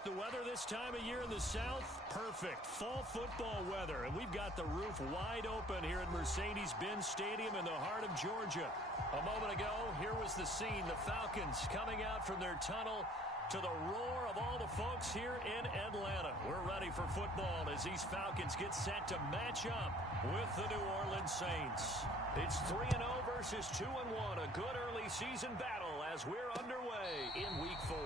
The weather this time of year in the South, perfect. Fall football weather, and we've got the roof wide open here at Mercedes-Benz Stadium in the heart of Georgia. A moment ago, here was the scene. The Falcons coming out from their tunnel to the roar of all the folks here in Atlanta. We're ready for football as these Falcons get set to match up with the New Orleans Saints. It's 3-0 versus 2-1, a good early season battle as we're underway in Week 4.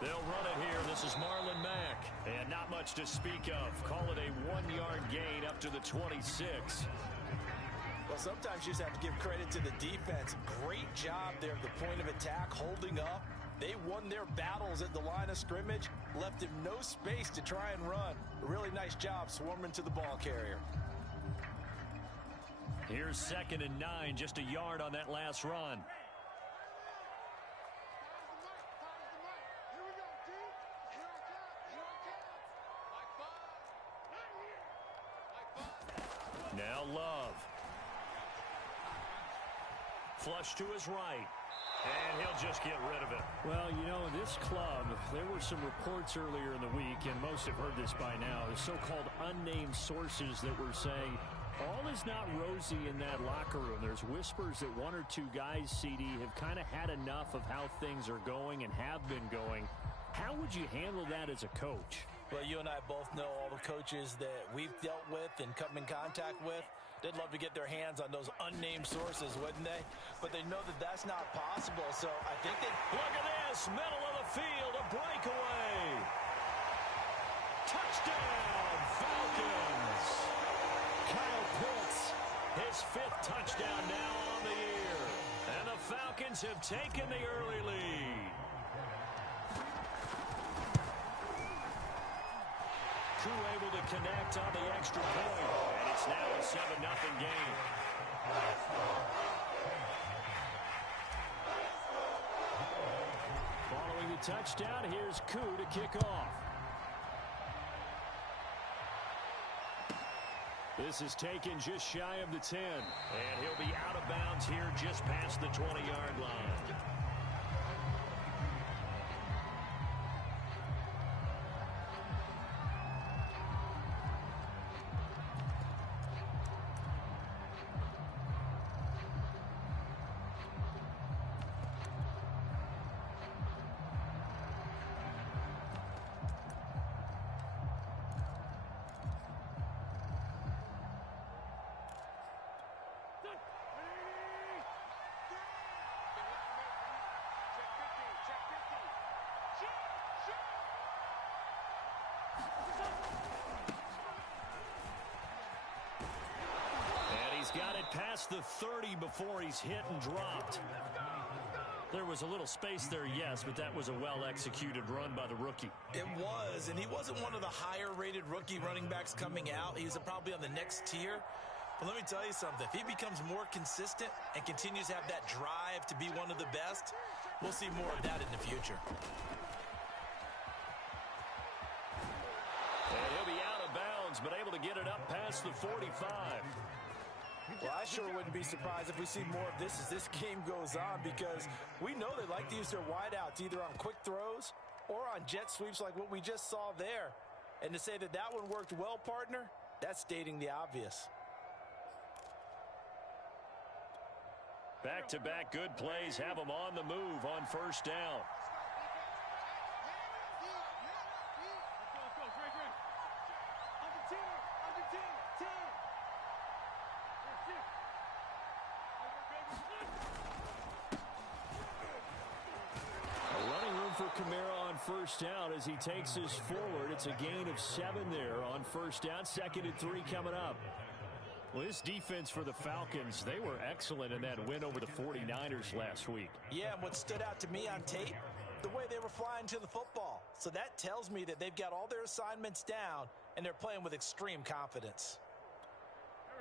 They'll run it here. This is Marlon Mack. And not much to speak of. Call it a 1-yard gain up to the 26. Well, sometimes you just have to give credit to the defense. Great job there at the point of attack, holding up. They won their battles at the line of scrimmage, left him no space to try and run. A really nice job swarming to the ball carrier. Here's 2nd and 9, just a yard on that last run. Now Love. Flush to his right. And he'll just get rid of it. Well, you know, in this club, there were some reports earlier in the week, and most have heard this by now, the so-called unnamed sources that were saying all is not rosy in that locker room. There's whispers that 1 or 2 guys, CD, have kind of had enough of how things are going and have been going. How would you handle that as a coach? Well, you and I both know all the coaches that we've dealt with and come in contact with. They'd love to get their hands on those unnamed sources, wouldn't they? But they know that that's not possible, so I think they... Look at this, middle of the field, a breakaway. Touchdown, Falcons. Kyle Pitts, his 5th touchdown now on the year. And the Falcons have taken the early lead. Crew able to connect on the extra point, and it's now a 7-0 game. Following the touchdown, here's Koo to kick off. This is taken just shy of the 10. And he'll be out of bounds here just past the 20-yard line. Got it past the 30 before he's hit and dropped. There was a little space there, yes, but that was a well-executed run by the rookie. It was, and he wasn't one of the higher-rated rookie running backs coming out. He was probably on the next tier. But let me tell you something. If he becomes more consistent and continues to have that drive to be one of the best, we'll see more of that in the future. And he'll be out of bounds, but able to get it up past the 45. Well, I sure wouldn't be surprised if we see more of this as this game goes on, because we know they like to use their wideouts either on quick throws or on jet sweeps like what we just saw there. And to say that that one worked well, partner, that's stating the obvious. Back-to-back good plays have them on the move on 1st down. For Kamara on 1st down as he takes us forward. It's a gain of 7 there on 1st down. 2nd and 3 coming up. Well, this defense for the Falcons, they were excellent in that win over the 49ers last week. Yeah, and what stood out to me on tape, the way they were flying to the football. So that tells me that they've got all their assignments down and they're playing with extreme confidence.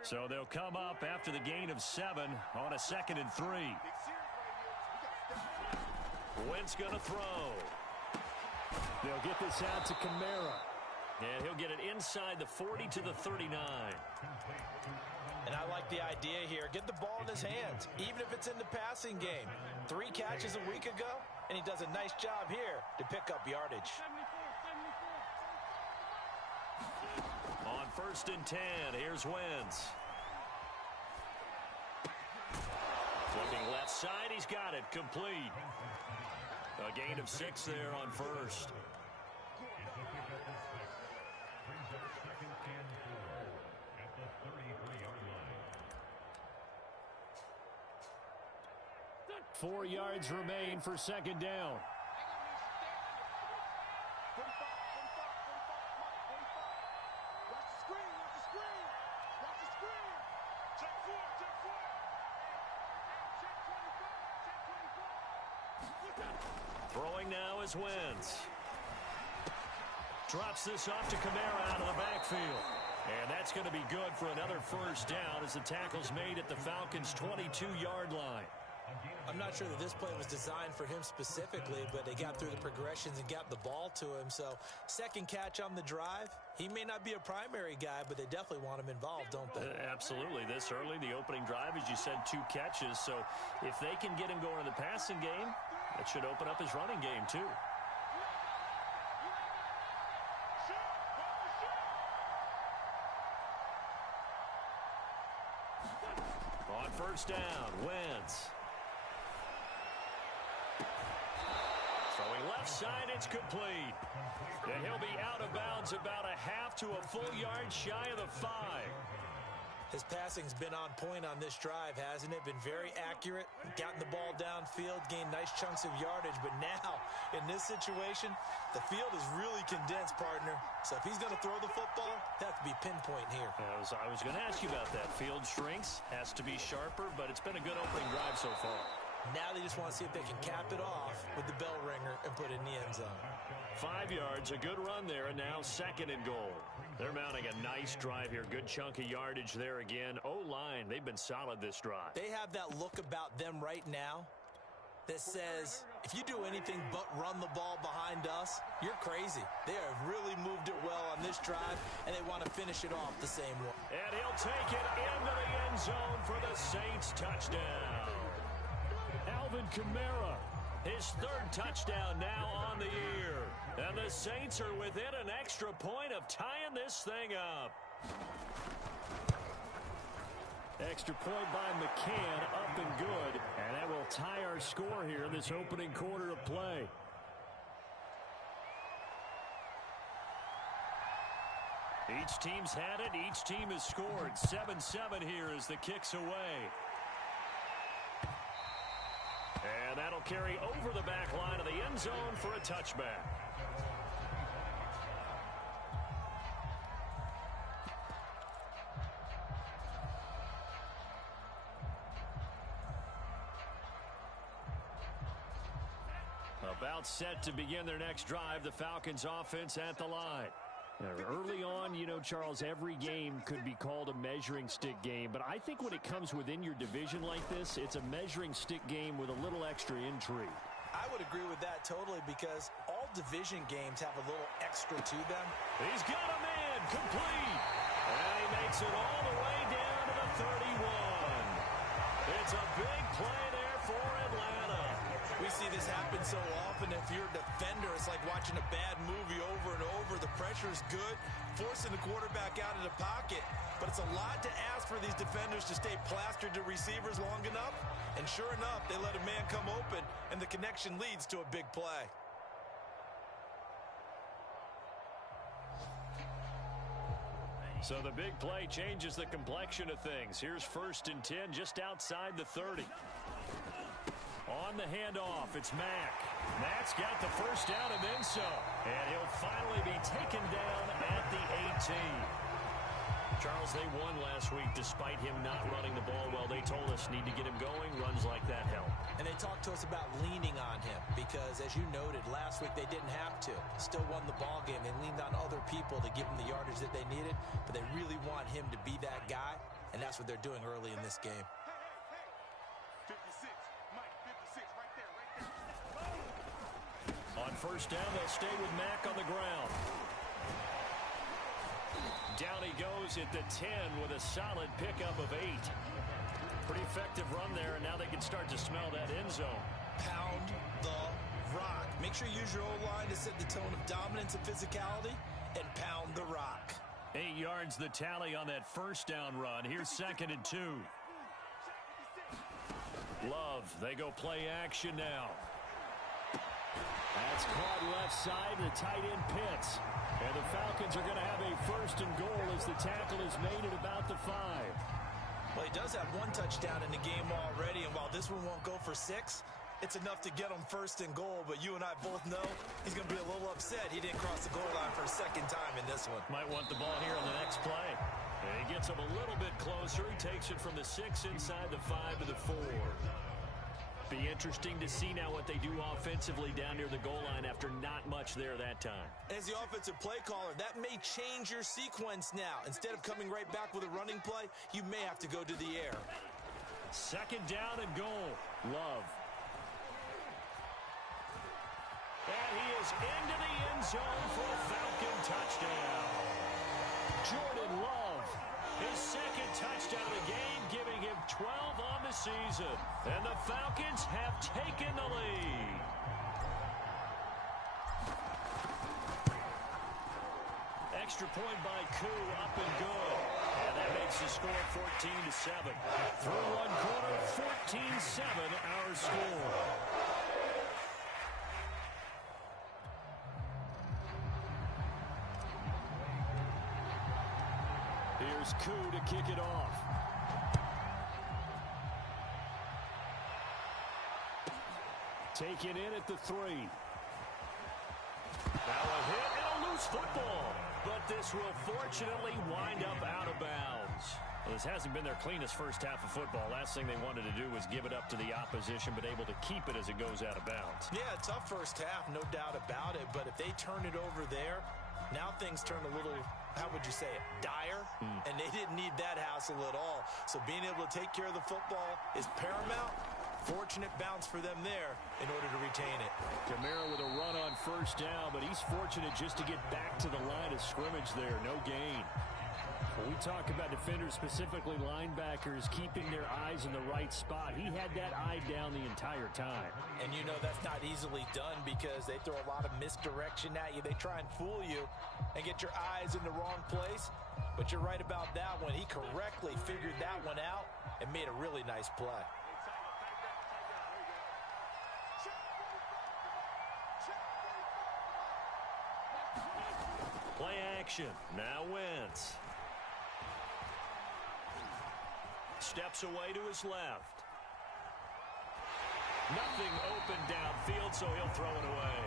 So they'll come up after the gain of 7 on a 2nd and 3. Wentz going to throw. They'll get this out to Kamara. And he'll get it inside the 40 to the 39. And I like the idea here. Get the ball in his hands, even if it's in the passing game. 3 catches a week ago, and he does a nice job here to pick up yardage. On 1st and 10, here's Wentz. Flipping left side, he's got it, complete. A gain of 6 there on 1st. Four yards remain for 2nd down. Throwing now is Wentz. Drops this off to Kamara out of the backfield. And that's going to be good for another 1st down as the tackle's made at the Falcons' 22-yard line. I'm not sure that this play was designed for him specifically, but they got through the progressions and got the ball to him. So 2nd catch on the drive. He may not be a primary guy, but they definitely want him involved, don't they? Absolutely. This early, the opening drive, as you said, 2 catches. So if they can get him going in the passing game, that should open up his running game too. On 1st down, Wentz. Throwing left side, it's complete. And he'll be out of bounds about a half to a full yard shy of the 5. His passing's been on point on this drive, hasn't it? Been very accurate, gotten the ball downfield, gained nice chunks of yardage. But now, in this situation, the field is really condensed, partner. So if he's going to throw the football, that has to be pinpoint here. I was going to ask you about that. Field shrinks, has to be sharper, but it's been a good opening drive so far. Now they just want to see if they can cap it off with the bell ringer and put it in the end zone. 5 yards, a good run there, and now 2nd and goal. They're mounting a nice drive here. Good chunk of yardage there again. O-line, they've been solid this drive. They have that look about them right now that says, if you do anything but run the ball behind us, you're crazy. They have really moved it well on this drive, and they want to finish it off the same way. And he'll take it into the end zone for the Saints touchdown. Alvin Kamara, his 3rd touchdown now on the year. And the Saints are within an extra point of tying this thing up. Extra point by McCann, up and good. And that will tie our score here in this opening quarter of play. Each team's had it. Each team has scored. 7-7 here as the kick's away. And that'll carry over the back line of the end zone for a touchback. About set to begin their next drive, the Falcons offense at the line. Early on, you know, Charles, every game could be called a measuring stick game. But I think when it comes within your division like this, it's a measuring stick game with a little extra intrigue. I would agree with that totally because all division games have a little extra to them. He's got a man complete. And he makes it all the way down to the 31. It's a big play there for Atlanta. We see this happen so often. If you're a defender, it's like watching a bad movie over and over. The pressure's good, forcing the quarterback out of the pocket. But it's a lot to ask for these defenders to stay plastered to receivers long enough. And sure enough, they let a man come open, and the connection leads to a big play. So the big play changes the complexion of things. Here's 1st and 10 just outside the 30. On the handoff, it's Mack. Mack's got the 1st down and then some. And he'll finally be taken down at the 18. Charles, they won last week despite him not running the ball well. They told us need to get him going. Runs like that help. And they talked to us about leaning on him because, as you noted, last week they didn't have to. Still won the ball game. They leaned on other people to give them the yardage that they needed, but they really want him to be that guy, and that's what they're doing early in this game. 56, Mike, 56, right there. On first down, they'll stay with Mack on the ground. Down he goes at the 10 with a solid pickup of 8. Pretty effective run there, and now they can start to smell that end zone. Pound the rock. Make sure you use your O-line to set the tone of dominance and physicality, and pound the rock. 8 yards the tally on that first down run. Here's 2nd and 2. Love, they go play action now. That's caught left side. The tight end Pitts. And the Falcons are going to have a 1st and goal as the tackle is made at about the 5. Well, he does have 1 touchdown in the game already, and while this one won't go for 6, it's enough to get him 1st and goal. But you and I both know he's going to be a little upset he didn't cross the goal line for a 2nd time in this one. Might want the ball here on the next play. And he gets him a little bit closer. He takes it from the 6 inside the 5 to the 4. Be interesting to see now what they do offensively down near the goal line after not much there that time. As the offensive play caller, that may change your sequence now. Instead of coming right back with a running play, you may have to go to the air. 2nd down and goal. Love. And he is into the end zone for a Falcon touchdown. Jordan Love, his 2nd touchdown of the game, giving him 12 on the season. And the Falcons have taken the lead. Extra point by Koo, up and good. And that makes the score 14-7. Through 1 quarter, 14-7 our score. Here's Koo to kick it off. Taken in at the 3. Now a hit and a loose football. But this will fortunately wind up out of bounds. Well, this hasn't been their cleanest first half of football. Last thing they wanted to do was give it up to the opposition, but able to keep it as it goes out of bounds. Yeah, tough first half, no doubt about it. But if they turn it over there, now things turn a little, how would you say it, dire? And they didn't need that hassle at all. So being able to take care of the football is paramount. Fortunate bounce for them there in order to retain it. Kamara with a run on first down, but he's fortunate just to get back to the line of scrimmage there. No gain. When we talk about defenders, specifically linebackers, keeping their eyes in the right spot, he had that eye down the entire time. And you know that's not easily done because they throw a lot of misdirection at you. They try and fool you and get your eyes in the wrong place. But you're right about that one. He correctly figured that one out and made a really nice play. Play action. Now Wentz. Steps away to his left. Nothing open downfield, so he'll throw it away.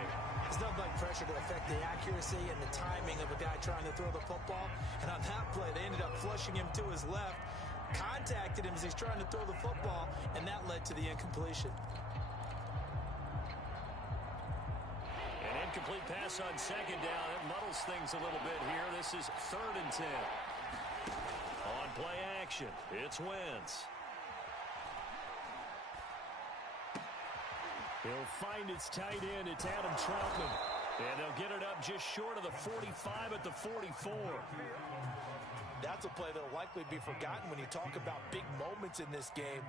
There's nothing like pressure to affect the accuracy and the timing of a guy trying to throw the football. And on that play, they ended up flushing him to his left, contacted him as he's trying to throw the football, and that led to the incompletion. An incomplete pass on 2nd down. It muddles things a little bit here. This is 3rd and 10. On play action, it's Wentz. He'll find its tight end. It's Adam Troutman. And they'll get it up just short of the 45 at the 44. That's a play that will likely be forgotten when you talk about big moments in this game.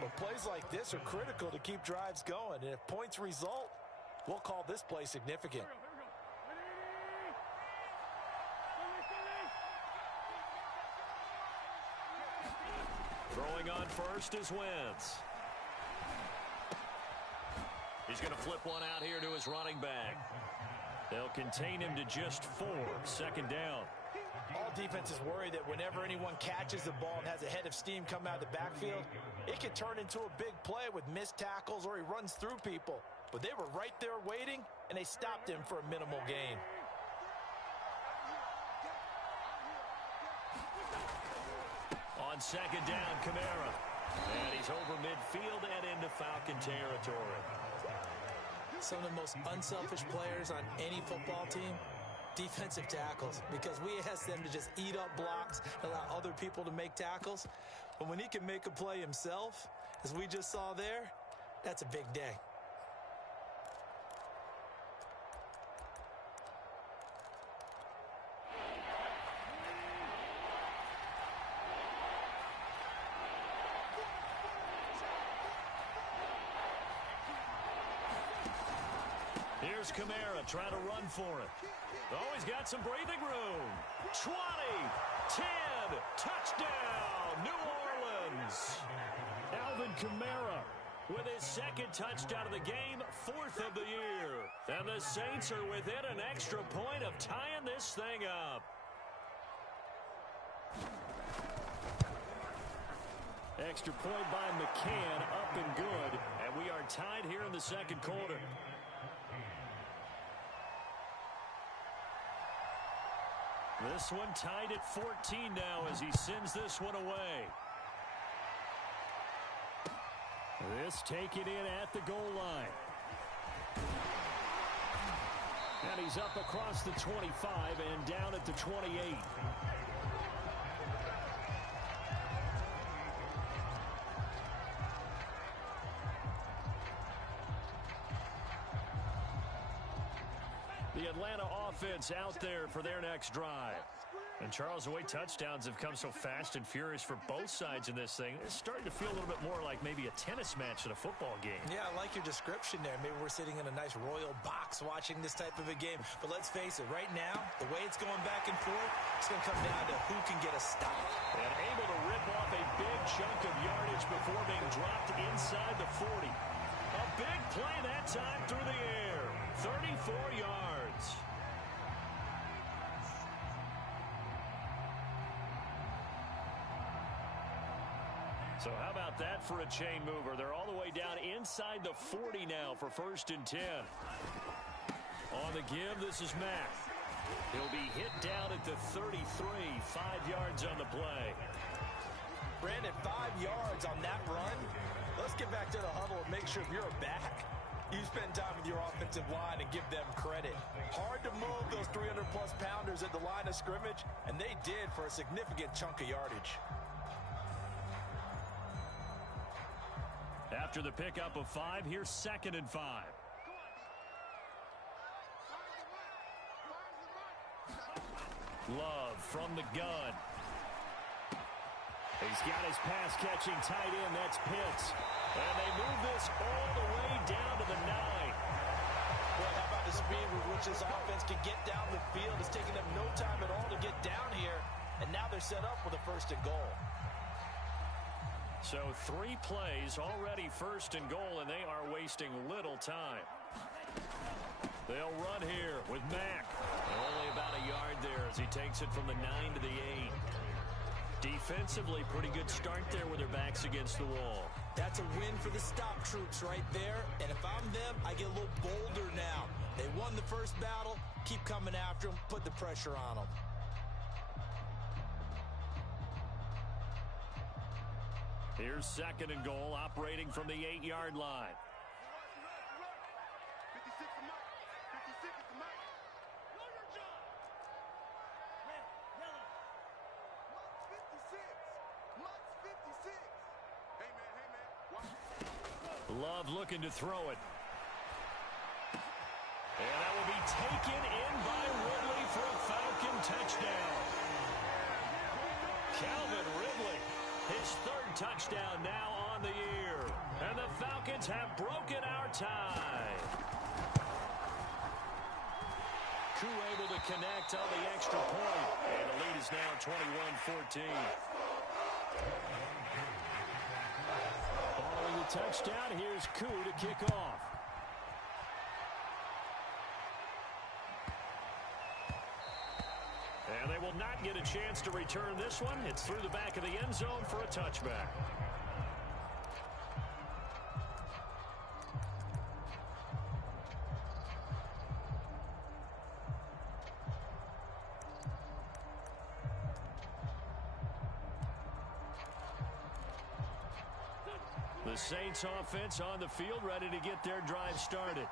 But plays like this are critical to keep drives going. And if points result, we'll call this play significant. Throwing on first is Wentz. He's going to flip one out here to his running back. They'll contain him to just 4. 2nd down. All defenses worry that whenever anyone catches the ball and has a head of steam come out of the backfield, it can turn into a big play with missed tackles or he runs through people. But they were right there waiting, and they stopped him for a minimal gain. on second down, Kamara. And he's over midfield and into Falcon territory. Some of the most unselfish players on any football team, defensive tackles, because we ask them to just eat up blocks, allow other people to make tackles. But when he can make a play himself, as we just saw there, that's a big day. Here's Kamara trying to run for it. Oh, he's got some breathing room. 20, 10, touchdown, New Orleans. Alvin Kamara with his second touchdown of the game, 4th of the year. And the Saints are within an extra point of tying this thing up. Extra point by McCann, up and good. And we are tied here in the second quarter. This one tied at 14 now as he sends this one away. This taken in at the goal line. And he's up across the 25 and down at the 28. The Atlanta offense out there for their next drive. And Charles, the way touchdowns have come so fast and furious for both sides in this thing, it's starting to feel a little bit more like maybe a tennis match in a football game. Yeah, I like your description there. Maybe we're sitting in a nice royal box watching this type of a game. But let's face it, right now, the way it's going back and forth, it's going to come down to who can get a stop. And able to rip off a big chunk of yardage before being dropped inside the 40. A big play that time through the air. 34 yards. So how about that for a chain mover? They're all the way down inside the 40 now for 1st and 10. On the give, this is Mack. He'll be hit down at the 33, 5 yards on the play. Brandon, 5 yards on that run. Let's get back to the huddle and make sure if you're back, you spend time with your offensive line and give them credit. Hard to move those 300-plus pounders at the line of scrimmage, and they did for a significant chunk of yardage. After the pickup of 5, here's 2nd and 5. Love from the gun. He's got his pass-catching tight end. That's Pitts. And they move this all the way down to the 9. Well, how about the speed with which this offense can get down the field? It's taking them no time at all to get down here. And now they're set up with a 1st and goal. So 3 plays already 1st and goal, and they are wasting little time. They'll run here with Mack. Only about a yard there as he takes it from the 9 to the 8. Defensively, pretty good start there with their backs against the wall. That's a win for the stop troops right there. And if I'm them, I get a little bolder now. They won the first battle. Keep coming after them. Put the pressure on them. Here's 2nd and goal, operating from the 8-yard line. 56 to Mike. 56 to Mike. Know your job. Red, yellow. Mike's 56. Hey, man. Watch. Love looking to throw it. And that will be taken in by Ridley for a Falcon touchdown. Calvin Ridley, his 3rd touchdown now on the year. And the Falcons have broken our tie. Koo able to connect on the extra point. And the lead is now 21-14. Following the touchdown, here's Koo to kick off. And they will not get a chance to return this one. It's through the back of the end zone for a touchback. The Saints offense on the field, ready to get their drive started.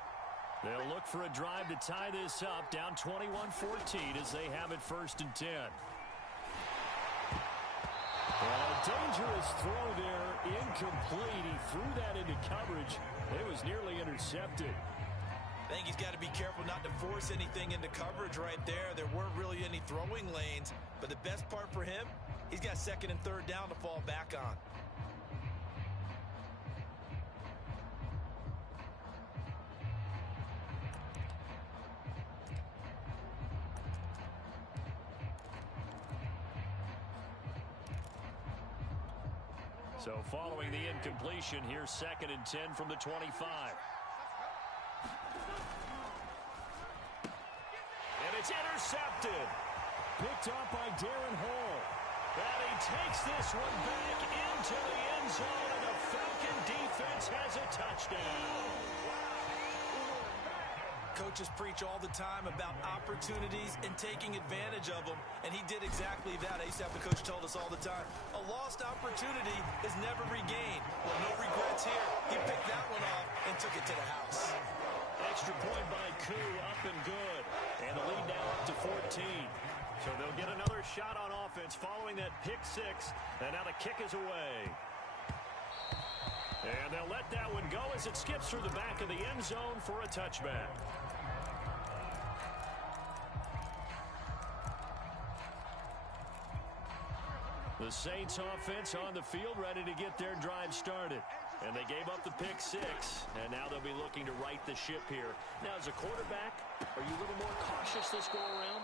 They'll look for a drive to tie this up, down 21-14 as they have it 1st and 10. A dangerous throw there, incomplete. He threw that into coverage. It was nearly intercepted. I think he's got to be careful not to force anything into coverage right there. There weren't really any throwing lanes, but the best part for him, he's got 2nd and 3rd down to fall back on. So following the incompletion, here's 2nd and 10 from the 25. And it's intercepted. Picked up by Darren Hall. And he takes this one back into the end zone, and the Falcon defense has a touchdown. Coaches preach all the time about opportunities and taking advantage of them, and he did exactly that. I used to have the coach told us all the time, a lost opportunity is never regained. Well, no regrets here. He picked that one off and took it to the house. Extra point by Koo, up and good. And the lead now up to 14. So they'll get another shot on offense following that pick 6, and now the kick is away. And they'll let that one go as it skips through the back of the end zone for a touchback. The Saints offense on the field, ready to get their drive started. And they gave up the pick 6, and now they'll be looking to right the ship here. Now, as a quarterback, are you a little more cautious this go-around?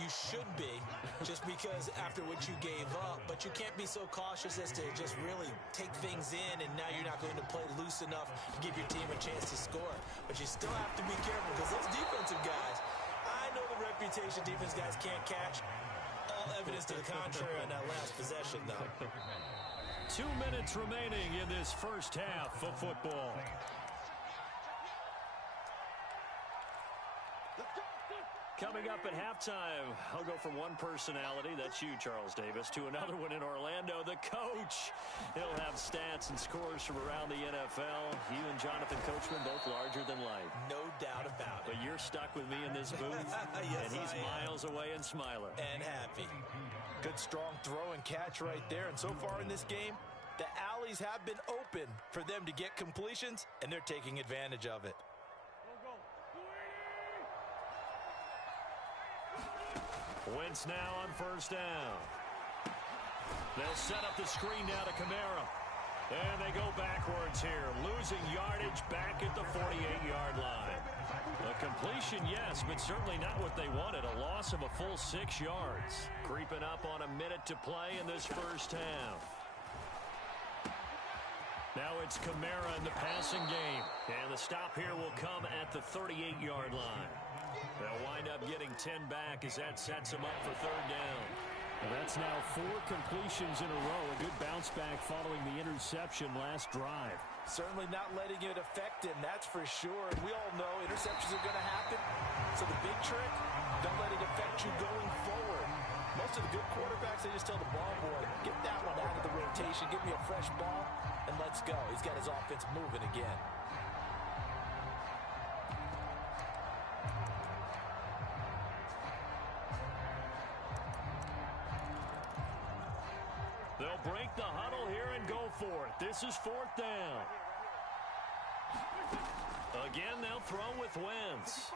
You should be, just because after what you gave up, but you can't be so cautious as to just really take things in, and now you're not going to play loose enough to give your team a chance to score. But you still have to be careful, because those defensive guys, I know the reputation defense guys can't catch. All evidence to the contrary on that last possession, though. 2 minutes remaining in this first half of football. Coming up at halftime, I'll go from one personality, that's you, Charles Davis, to another one in Orlando, the coach. He'll have stats and scores from around the NFL. You and Jonathan Coachman, both larger than life. No doubt about it. But you're stuck with me in this booth, yes, and he's miles away and smiling. And happy. Good, strong throw and catch right there. And so far in this game, the alleys have been open for them to get completions, and they're taking advantage of it. Wentz now on 1st down. They'll set up the screen now to Kamara. And they go backwards here, losing yardage back at the 48-yard line. A completion, yes, but certainly not what they wanted. A loss of a full 6 yards. Creeping up on a minute to play in this first half. Now it's Kamara in the passing game. And the stop here will come at the 38-yard line. They'll wind up getting 10 back as that sets them up for 3rd down. Well, that's now 4 completions in a row. A good bounce back following the interception last drive. Certainly not letting it affect him, that's for sure. And we all know interceptions are going to happen. So the big trick, don't let it affect you going forward. Most of the good quarterbacks, they just tell the ball boy, get that one out of the rotation, give me a fresh ball, and let's go. He's got his offense moving again. They'll break the huddle here and go for it. This is 4th down. Again, they'll throw with Wentz.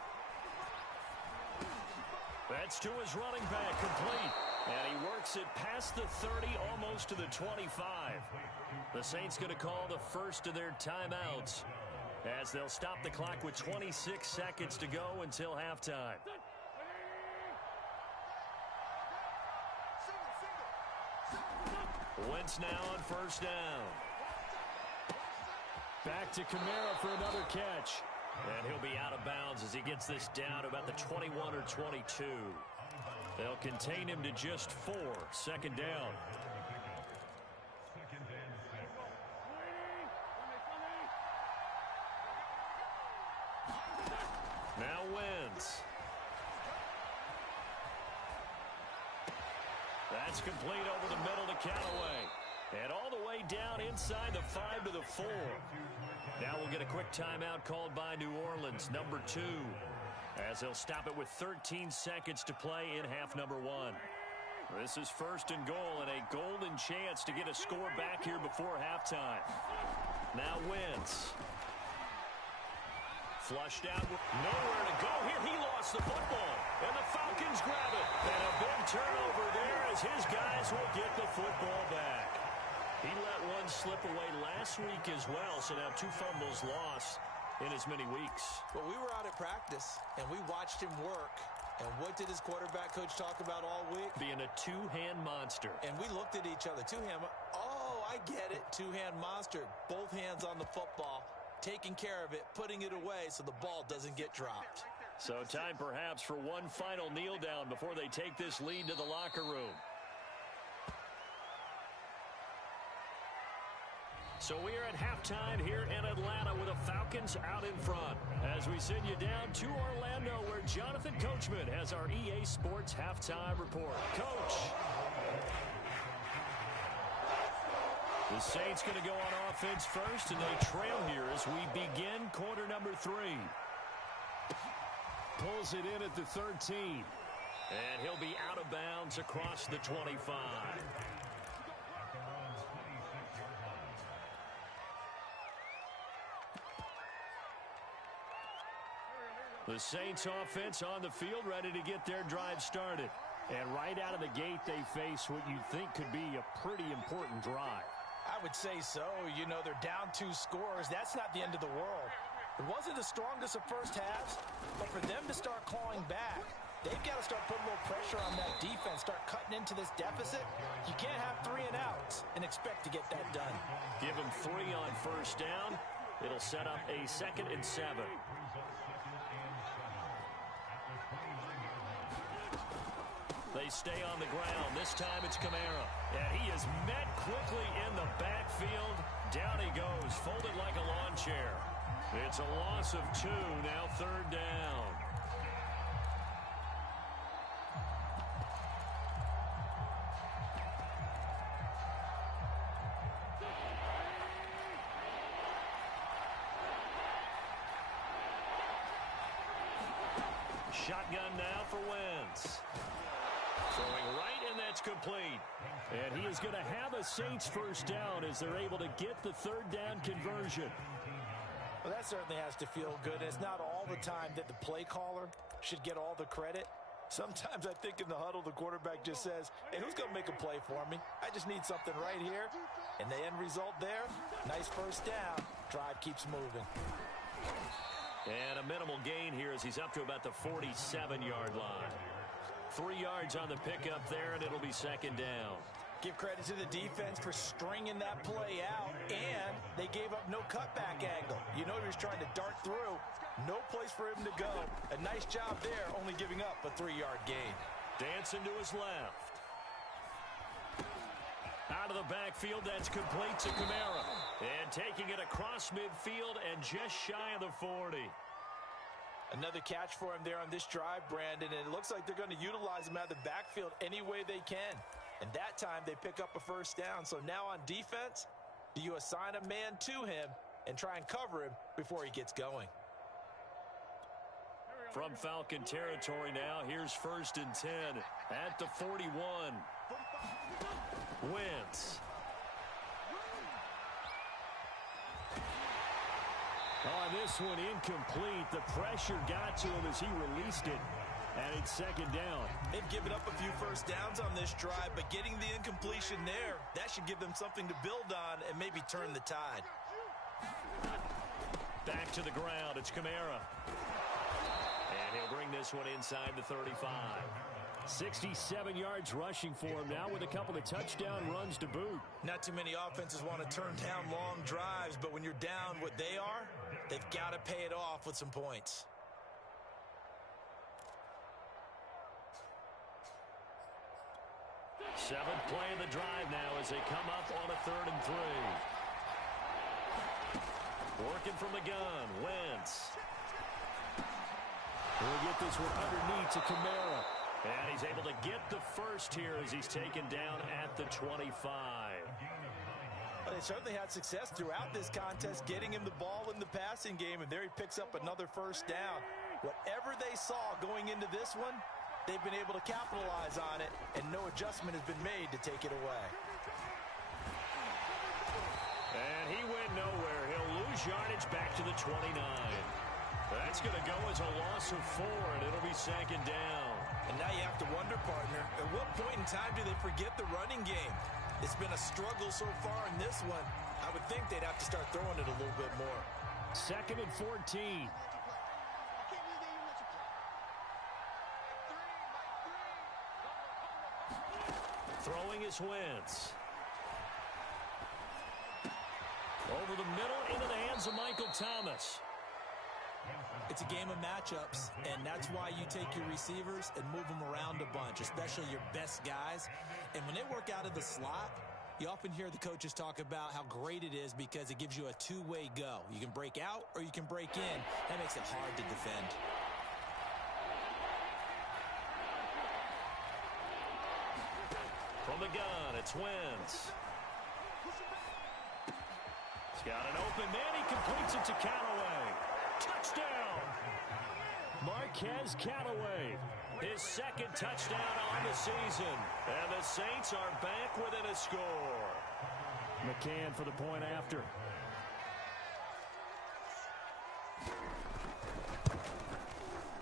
That's to his running back, complete. And he works it past the 30, almost to the 25. The Saints going to call the first of their timeouts as they'll stop the clock with 26 seconds to go until halftime. Wentz now on 1st down. Back to Kamara for another catch. And he'll be out of bounds as he gets this down to about the 21 or 22. They'll contain him to just 4. 2nd down. Now Wentz. That's complete over the middle to Callaway. And all the way down inside the 5 to the 4. Now we'll get a quick timeout called by New Orleans, number 2. As they'll stop it with 13 seconds to play in half number 1. This is first and goal and a golden chance to get a score back here before halftime. Now Wentz. Flushed out. Nowhere to go here. He lost the football. And the Falcons grab it. And a big turnover there as his guys will get the football back. He let one slip away last week as well. So now 2 fumbles lost in as many weeks. Well, we were out at practice, and we watched him work. And what did his quarterback coach talk about all week? Being a 2-hand monster. And we looked at each other. 2-hand. Oh, I get it. 2-hand monster. Both hands on the football, taking care of it, putting it away so the ball doesn't get dropped. So time perhaps for one final kneel down before they take this lead to the locker room. So we are at halftime here in Atlanta with the Falcons out in front. As we send you down to Orlando where Jonathan Coachman has our EA Sports halftime report. Coach. The Saints going to go on offense first, and they trail here as we begin quarter number 3. Pulls it in at the 13. And he'll be out of bounds across the 25. The Saints offense on the field ready to get their drive started. And right out of the gate, they face what you think could be a pretty important drive. I would say so. You know, they're down 2 scores. That's not the end of the world. It wasn't the strongest of first halves, but for them to start clawing back, they've got to start putting a little pressure on that defense, start cutting into this deficit. You can't have 3 and outs and expect to get that done. Give them 3 on first down. It'll set up a 2nd and 7. They stay on the ground. This time it's Kamara. And he is met quickly in the backfield. Down he goes, folded like a lawn chair. It's a loss of 2, now 3rd down. Shotgun now for Wentz. Throwing right, and that's complete. And he is going to have a Saints first down as they're able to get the 3rd down conversion. Well, that certainly has to feel good. It's not all the time that the play caller should get all the credit. Sometimes I think in the huddle, the quarterback just says, hey, who's going to make a play for me? I just need something right here. And the end result there, nice first down. Drive keeps moving. And a minimal gain here as he's up to about the 47-yard line. 3 yards on the pickup there, and it'll be 2nd down. Give credit to the defense for stringing that play out, and they gave up no cutback angle. You know he was trying to dart through. No place for him to go. A nice job there, only giving up a 3-yard gain. Dancing to his left. Out of the backfield, that's complete to Kamara. And taking it across midfield and just shy of the 40. Another catch for him there on this drive, Brandon, and it looks like they're going to utilize him out of the backfield any way they can. And that time they pick up a first down. So now on defense, do you assign a man to him and try and cover him before he gets going? From Falcon territory now, here's 1st and 10 at the 41. Wentz. On this one, incomplete. The pressure got to him as he released it. And it's 2nd down. They've given up a few first downs on this drive, but getting the incompletion there, that should give them something to build on and maybe turn the tide. Back to the ground. It's Kamara. And he'll bring this one inside the 35. 67 yards rushing for him now with a couple of touchdown runs to boot. Not too many offenses want to turn down long drives, but when you're down what they are, they've got to pay it off with some points. Seventh play of the drive now as they come up on a 3rd and 3. Working from the gun, Wentz. We'll get this one underneath to Kamara. And he's able to get the first here as he's taken down at the 25. Well, they certainly had success throughout this contest, getting him the ball in the passing game, and there he picks up another first down. Whatever they saw going into this one, they've been able to capitalize on it, and no adjustment has been made to take it away. And he went nowhere. He'll lose yardage back to the 29. That's going to go as a loss of 4, and it'll be second down. And now you have to wonder, partner, at what point in time do they forget the running game? It's been a struggle so far in this one. I would think they'd have to start throwing it a little bit more. Second and 14. Throwing is Wentz. Over the middle into the hands of Michael Thomas. It's a game of matchups, and that's why you take your receivers and move them around a bunch, especially your best guys. And when they work out of the slot, you often hear the coaches talk about how great it is because it gives you a two-way go. You can break out or you can break in. That makes it hard to defend. From the gun, it's Wentz. He's got an open man. He completes it to Callaway. Touchdown! Marquez Callaway. His second touchdown on the season. And the Saints are back within a score. McCann for the point after.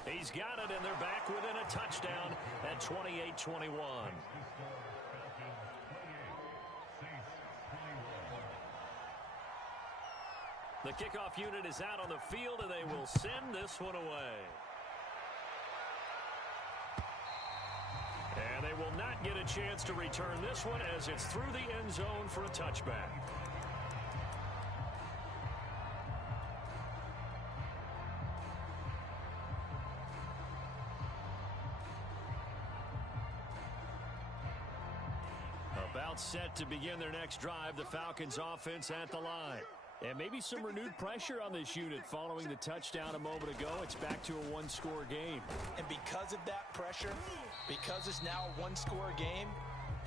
He's got it, and they're back within a touchdown at 28-21. The kickoff unit is out on the field, and they will send this one away. And they will not get a chance to return this one as it's through the end zone for a touchback. About set to begin their next drive, the Falcons offense at the line. And maybe some renewed pressure on this unit following the touchdown a moment ago. It's back to a one-score game. And because of that pressure, because it's now a one-score game,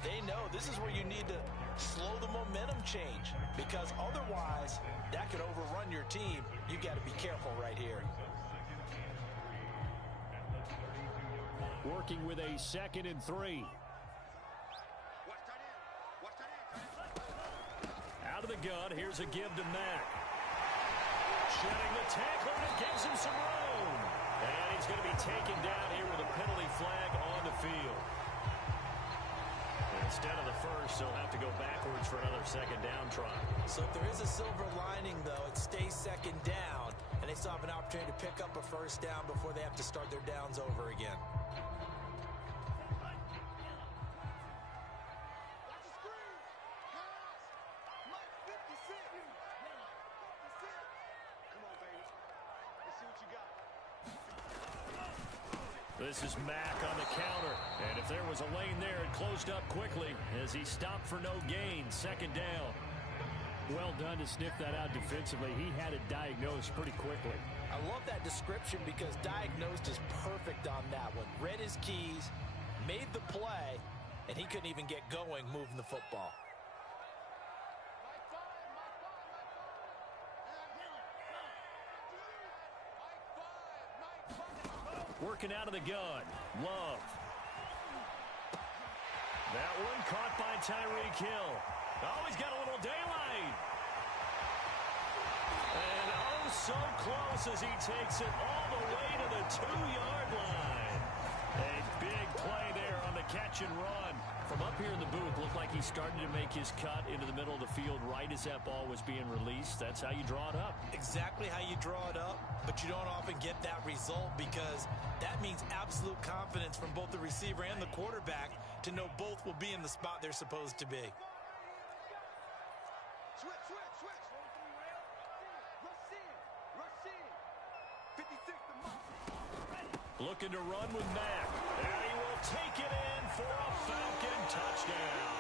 they know this is where you need to slow the momentum change. Because otherwise, that could overrun your team. You've got to be careful right here. Working with a 2nd and 3. Out of the gun, here's a give to Mack. Shedding the tackle, and it gives him some room. And he's going to be taken down here with a penalty flag on the field. Instead of the first, they'll have to go backwards for another second down try. So if there is a silver lining, though, it stays second down, and they still have an opportunity to pick up a first down before they have to start their downs over again. This is Mack on the counter. And if there was a lane there, it closed up quickly as he stopped for no gain. Second down. Well done to sniff that out defensively. He had it diagnosed pretty quickly. I love that description because diagnosed is perfect on that one. Read his keys, made the play, and he couldn't even get going moving the football. Working out of the gun. Love. That one caught by Tyreek Hill. Oh, he's got a little daylight. And oh, so close as he takes it all the way to the 2-yard line. A big play there on the catch and run. From up here in the booth, looked like he started to make his cut into the middle of the field right as that ball was being released. That's how you draw it up. Exactly how you draw it up, but you don't often get that result because that means absolute confidence from both the receiver and the quarterback to know both will be in the spot they're supposed to be. Switch. Rush in. 56 to Mike. Looking to run with Mack. And he will take it in for a Falcon touchdown.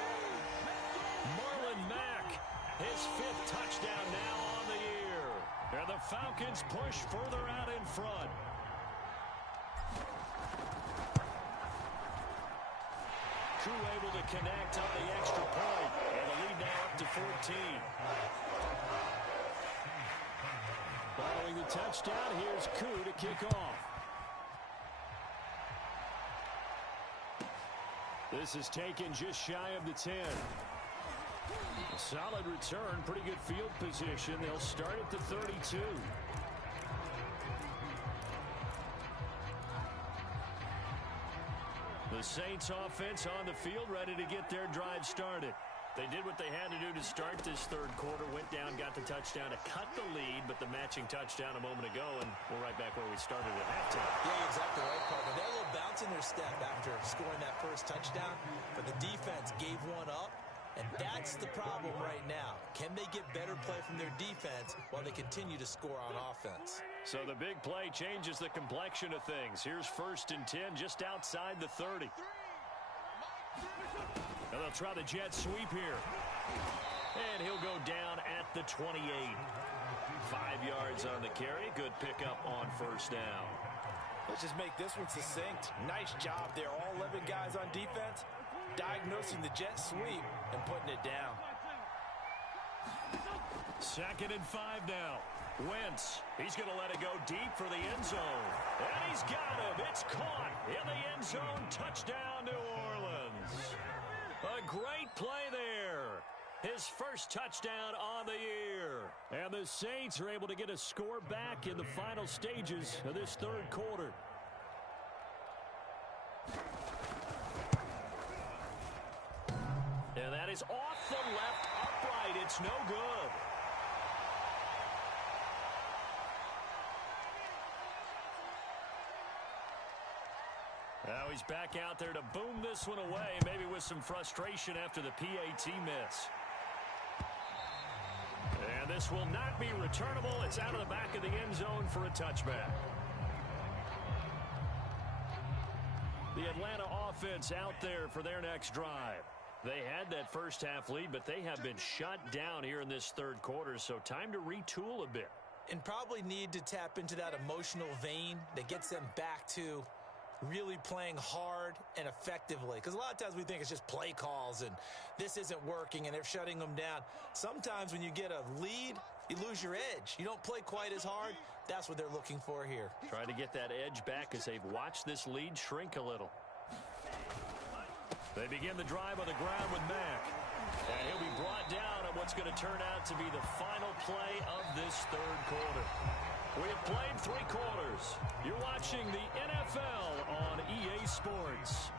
Marlon Mack, his 5th touchdown now on the year. And the Falcons push further out in front. Koo able to connect on the extra point. And the lead now up to 14. Following the touchdown, here's Koo to kick off. This is taken just shy of the 10. A solid return, pretty good field position. They'll start at the 32. The Saints offense on the field, ready to get their drive started. They did what they had to do to start this third quarter, went down, got the touchdown to cut the lead, but the matching touchdown a moment ago, and we're right back where we started at halftime. Yeah, exactly right, partner. They're a little bounce in their step after scoring that first touchdown, but the defense gave one up, and that's the problem right now. Can they get better play from their defense while they continue to score on offense? So the big play changes the complexion of things. Here's 1st and 10 just outside the 30. And they'll try the jet sweep here. And he'll go down at the 28. 5 yards on the carry. Good pickup on 1st down. Let's just make this one succinct. Nice job there. All 11 guys on defense diagnosing the jet sweep and putting it down. 2nd and 5 now. Wentz, he's going to let it go deep for the end zone. And he's got him. It's caught in the end zone. Touchdown, New Orleans. A great play there. His first touchdown on the year. And the Saints are able to get a score back in the final stages of this third quarter. And that is off the left upright. It's no good. Now he's back out there to boom this one away, maybe with some frustration after the PAT miss. And this will not be returnable. It's out of the back of the end zone for a touchback. The Atlanta offense out there for their next drive. They had that first half lead, but they have been shut down here in this third quarter, so time to retool a bit. And probably need to tap into that emotional vein that gets them back to really playing hard and effectively. Because a lot of times we think it's just play calls and this isn't working and they're shutting them down. Sometimes when you get a lead, you lose your edge. You don't play quite as hard. That's what they're looking for here. Trying to get that edge back as they've watched this lead shrink a little. They begin the drive on the ground with Mack. And he'll be brought down on what's going to turn out to be the final play of this third quarter. We have played 3 quarters. You're watching the NFL on EA Sports.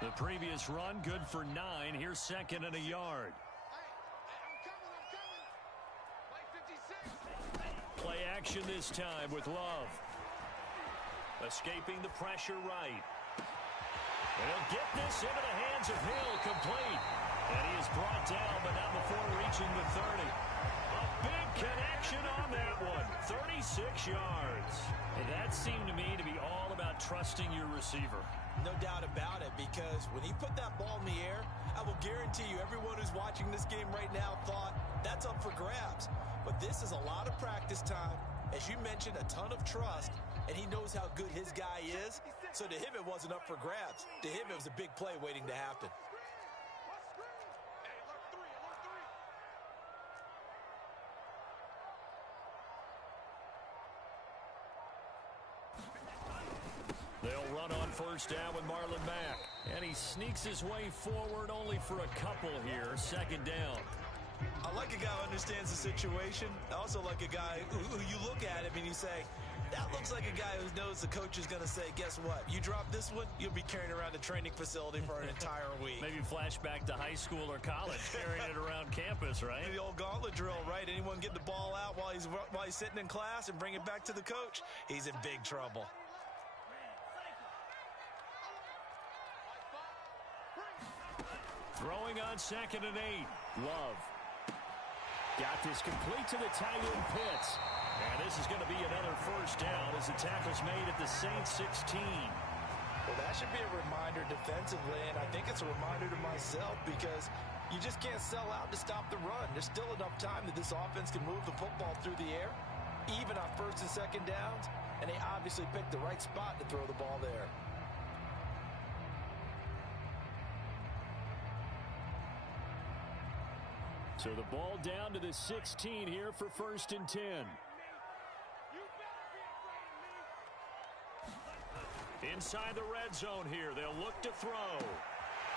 The previous run, good for 9. Here's 2nd and a yard. Play action this time with Love. Escaping the pressure right. And he'll get this into the hands of Hill, complete. And he is brought down, but not before reaching the 30. A big connection on that one. 36 yards. And that seemed to me to be all about trusting your receiver. No doubt about it, because when he put that ball in the air, I will guarantee you everyone who's watching this game right now thought that's up for grabs. But this is a lot of practice time. As you mentioned, a ton of trust, and he knows how good his guy is. So to him, it wasn't up for grabs. To him, it was a big play waiting to happen. They'll run on 1st down with Marlon Mack. And he sneaks his way forward only for a couple here. 2nd down. I like a guy who understands the situation. I also like a guy who you look at him and you say, that looks like a guy who knows the coach is going to say, guess what? You drop this one, you'll be carrying around the training facility for an entire week. Maybe flashback to high school or college, carrying it around campus, right? The old gauntlet drill, right? Anyone get the ball out while he's sitting in class and bring it back to the coach? He's in big trouble. Throwing on 2nd and 8. Love. Got this complete to the tight end Pitts. And this is going to be another 1st down as the tackle's made at the Saints 16. Well, that should be a reminder defensively, and I think it's a reminder to myself because you just can't sell out to stop the run. There's still enough time that this offense can move the football through the air. even on first and second downs, and they obviously picked the right spot to throw the ball there. So the ball down to the 16 here for 1st and 10. Inside the red zone here. They'll look to throw.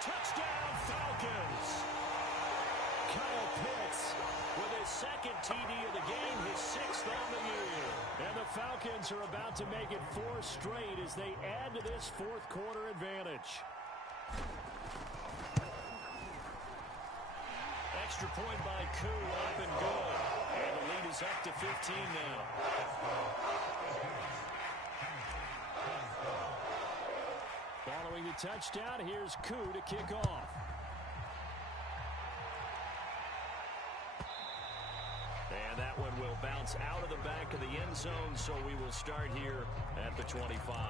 Touchdown, Falcons! Kyle Pitts With his second TD of the game, his 6th on the year. And the Falcons are about to make it 4 straight as they add to this 4th quarter advantage. Extra point by Koo, up and good. And the lead is up to 15 now. Following the touchdown, here's Koo to kick off. And that one will bounce out of the back of the end zone, so we will start here at the 25.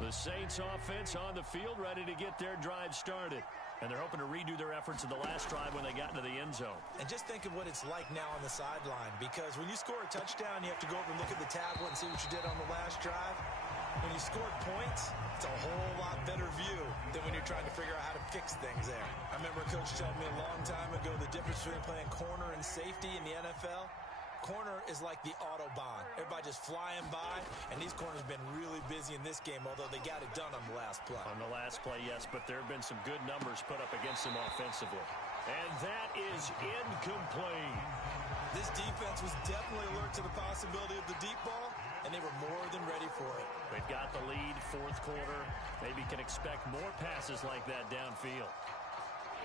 The Saints offense on the field, ready to get their drive started. And they're hoping to redo their efforts in the last drive when they got into the end zone. And just think of what it's like now on the sideline, because when you score a touchdown, you have to go over and look at the tablet and see what you did on the last drive. When you scored points, it's a whole lot better view than when you're trying to figure out how to fix things there. I remember a coach telling me a long time ago the difference between playing corner and safety in the NFL. Corner is like the Autobahn. Everybody just flying by, and these corners have been really busy in this game, although they got it done on the last play. On the last play, yes, but there have been some good numbers put up against them offensively. And that is incomplete. This defense was definitely alert to the possibility of the deep ball, and they were more than ready for it. They've got the lead, 4th quarter. Maybe can expect more passes like that downfield.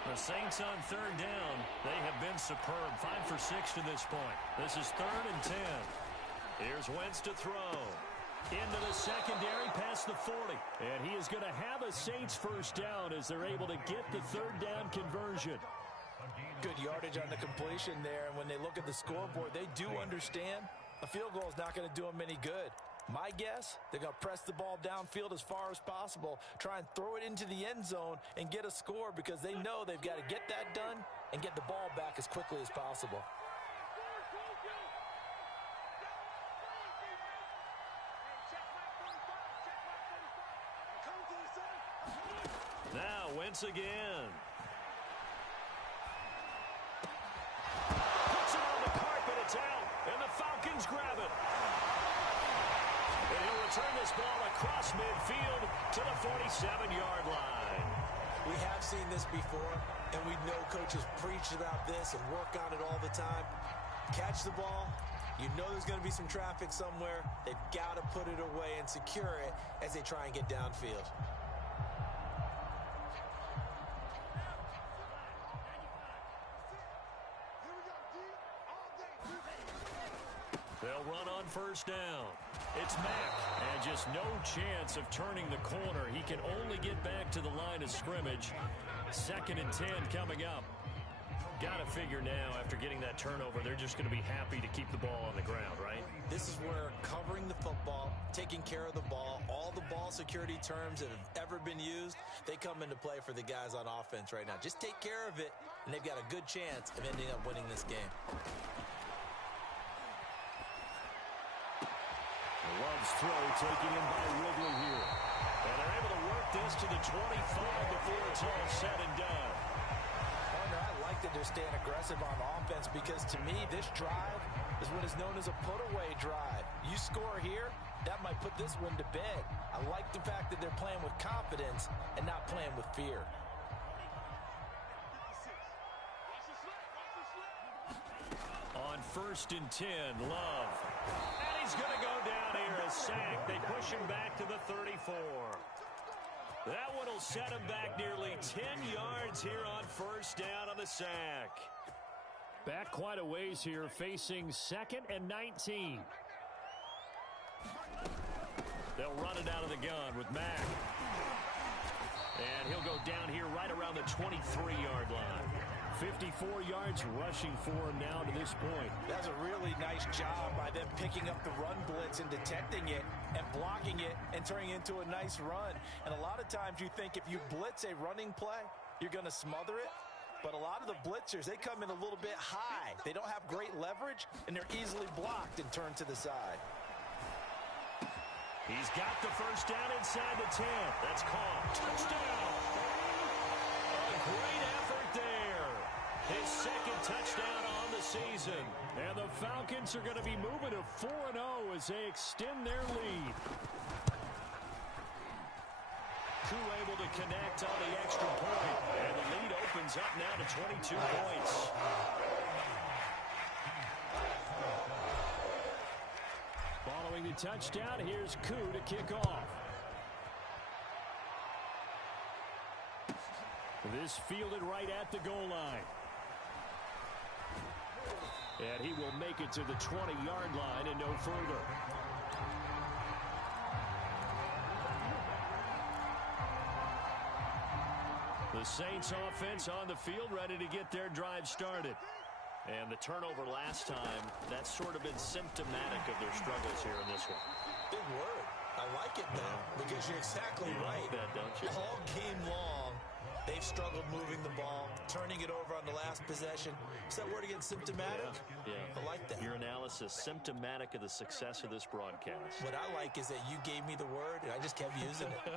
The Saints on 3rd down, they have been superb. 5 for 6 to this point. This is 3rd and 10. Here's Wentz to throw. Into the secondary, past the 40. And he is going to have a Saints 1st down as they're able to get the 3rd down conversion. Good yardage on the completion there, and when they look at the scoreboard, they do understand a field goal is not going to do them any good. My guess, they're going to press the ball downfield as far as possible, try and throw it into the end zone and get a score because they know they've got to get that done and get the ball back as quickly as possible. Now, Wentz again. Puts it on the carpet, it's out, and the Falcons grab it. And he'll return this ball across midfield to the 47-yard line. We have seen this before, and we know coaches preach about this and work on it all the time. Catch the ball. You know there's going to be some traffic somewhere. They've got to put it away and secure it as they try and get downfield. They'll run on 1st down. It's Mack, and just no chance of turning the corner. He can only get back to the line of scrimmage. 2nd and 10 coming up. Got to figure now, after getting that turnover, they're just going to be happy to keep the ball on the ground, right? This is where covering the football, taking care of the ball, all the ball security terms that have ever been used, they come into play for the guys on offense right now. Just take care of it, and they've got a good chance of ending up winning this game. Love's throw taken in by Ridley here. And they're able to work this to the 25 before it's all said and done. Partner, I like that they're staying aggressive on offense because to me, this drive is what is known as a put-away drive. You score here, that might put this one to bed. I like the fact that they're playing with confidence and not playing with fear. On 1st and 10, Love. And he's going to go down here, a sack. They push him back to the 34. That one will set him back nearly 10 yards here on 1st down on the sack. Back quite a ways here, facing 2nd and 19. They'll run it out of the gun with Mack. And he'll go down here right around the 23-yard line. 54 yards rushing for him now to this point. That's a really nice job by them picking up the run blitz and detecting it and blocking it and turning it into a nice run. And a lot of times you think if you blitz a running play, you're going to smother it. But a lot of the blitzers, they come in a little bit high. They don't have great leverage, and they're easily blocked and turned to the side. He's got the first down inside the 10. That's caught. Touchdown. A great effort there. His second touchdown on the season. And the Falcons are going to be moving to 4-0 as they extend their lead. Koo able to connect on the extra point. And the lead opens up now to 22 points. Following the touchdown, here's Koo to kick off. This fielded right at the goal line. And he will make it to the 20-yard line and no further. The Saints offense on the field ready to get their drive started. And the turnover last time, that's sort of been symptomatic of their struggles here in this one. Big word. I like it, though, because you're exactly right. Like that, don't you? All game long, they've struggled moving the ball, turning it over on the last possession. Is that word again, symptomatic? Yeah. I like that. Your analysis, symptomatic of the success of this broadcast. What I like is that you gave me the word, and I just kept using it.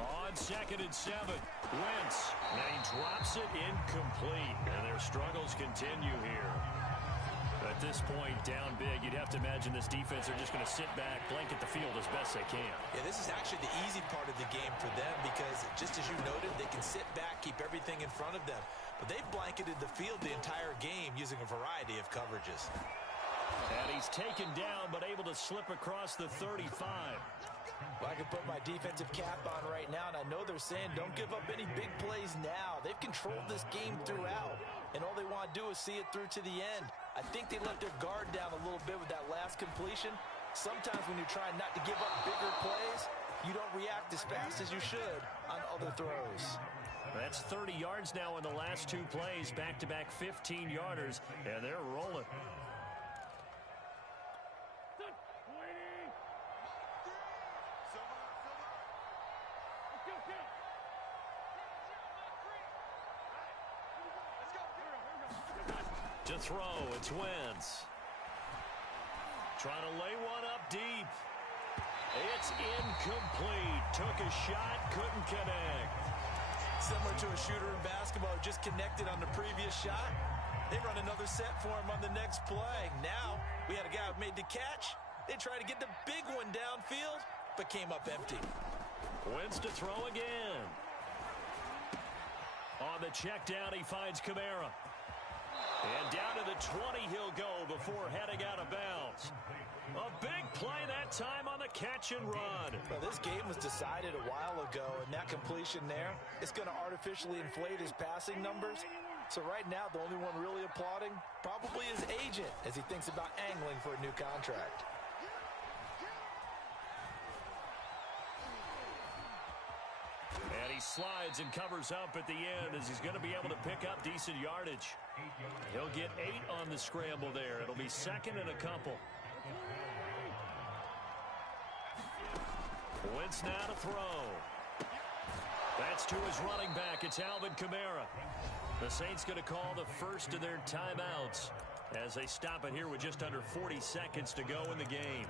On 2nd and 7, Wentz. And he drops it incomplete. And their struggles continue here. At this point, down big, you'd have to imagine this defense are just going to sit back, blanket the field as best they can. Yeah, this is actually the easy part of the game for them because, just as you noted, they can sit back, keep everything in front of them. But they've blanketed the field the entire game using a variety of coverages. And he's taken down, but able to slip across the 35. Well, I can put my defensive cap on right now, and I know they're saying don't give up any big plays now. They've controlled this game throughout, and all they want to do is see it through to the end. I think they let their guard down a little bit with that last completion. Sometimes when you're trying not to give up bigger plays, you don't react as fast as you should on other throws. That's 30 yards now in the last two plays, back-to-back 15-yarders, and they're rolling. To throw, it's Wentz. Trying to lay one up deep. It's incomplete. Took a shot, couldn't connect. Similar to a shooter in basketball who just connected on the previous shot. They run another set for him on the next play. Now, we had a guy who made the catch. They tried to get the big one downfield, but came up empty. Wentz to throw again. On the check down, he finds Kamara. And down to the 20 he'll go before heading out of bounds. A big play that time on the catch and run. Well, this game was decided a while ago, and that completion there is going to artificially inflate his passing numbers. So right now, the only one really applauding probably his agent as he thinks about angling for a new contract. And he slides and covers up at the end as he's going to be able to pick up decent yardage. He'll get 8 on the scramble there. It'll be 2nd and a couple. Wentz now to throw. That's to his running back. It's Alvin Kamara. The Saints going to call the first of their timeouts as they stop it here with just under 40 seconds to go in the game.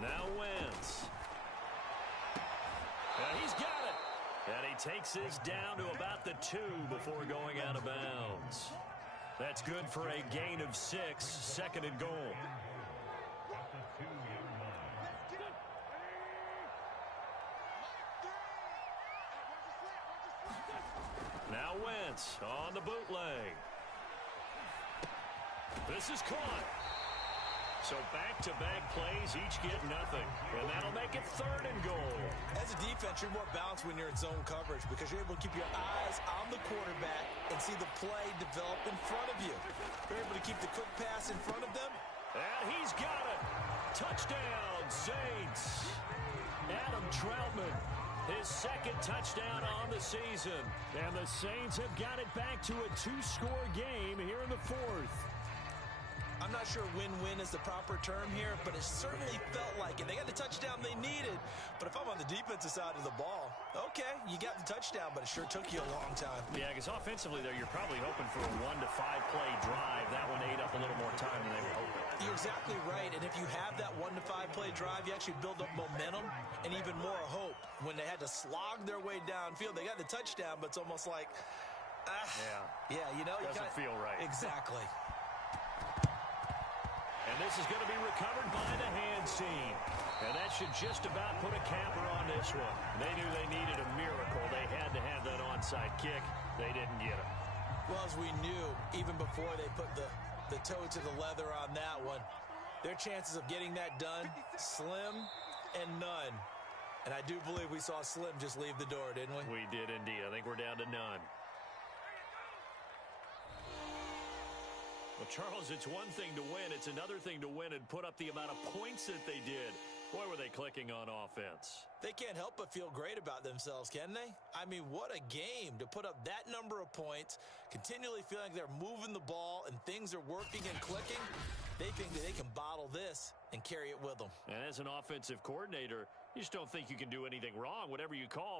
Now Wentz. And he's got it. And he takes this down to about the 2 before going out of bounds. That's good for a gain of 6, 2nd and goal. Now Wentz on the bootleg. This is caught. So back-to-back plays, each get nothing. And that'll make it 3rd and goal. As a defense, you're more balanced when you're in zone coverage because you're able to keep your eyes on the quarterback and see the play develop in front of you. You're able to keep the quick pass in front of them. And he's got it. Touchdown, Saints. Adam Troutman, his 2nd touchdown on the season. And the Saints have got it back to a 2-score game here in the 4th. I'm not sure win-win is the proper term here, but it certainly felt like it. They got the touchdown they needed, but if I'm on the defensive side of the ball, okay, you got the touchdown, but it sure took you a long time. Yeah, because offensively, though, you're probably hoping for a 1 to 5 play drive. That one ate up a little more time than they were hoping. You're exactly right, and if you have that 1 to 5 play drive, you actually build up momentum and even more hope. When they had to slog their way downfield, they got the touchdown, but it's almost like, yeah, you know. Doesn't feel right. Exactly. And this is going to be recovered by the hands team. And that should just about put a capper on this one. They knew they needed a miracle. They had to have that onside kick. They didn't get it. Well, as we knew, even before they put the toe to the leather on that one, their chances of getting that done, slim and none. And I do believe we saw Slim just leave the door, didn't we? We did indeed. I think we're down to none. Well, Charles, it's one thing to win. It's another thing to win and put up the amount of points that they did. Boy, were they clicking on offense. They can't help but feel great about themselves, can they? I mean, what a game to put up that number of points, continually feeling like they're moving the ball and things are working and clicking. They think that they can bottle this and carry it with them. And as an offensive coordinator, you just don't think you can do anything wrong. Whatever you call,